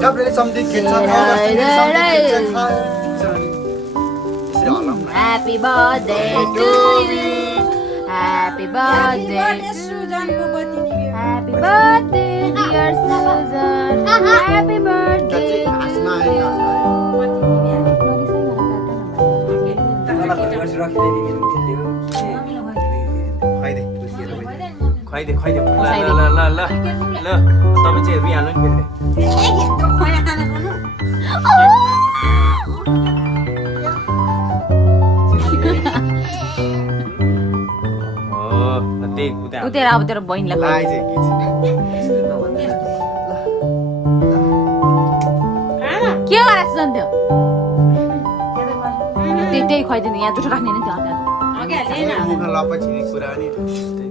Gabriel something kids are Happy birthday to you. Happy birthday, Susan को बतिनी गयो happy birthday, dear Susan. Happy birthday. खुवाइदे ल तपाईँ चाहिँ हेरिहाल्नु नि फेरि त्यही उता उतेर अब तेरो बहिनीलाई के गरेछ झन् त्यो त्यही खुवाइदिनु यहाँ जुठो राख्ने नि त्यो अगे हाल्दैन मुख लपा छिने कुरा नि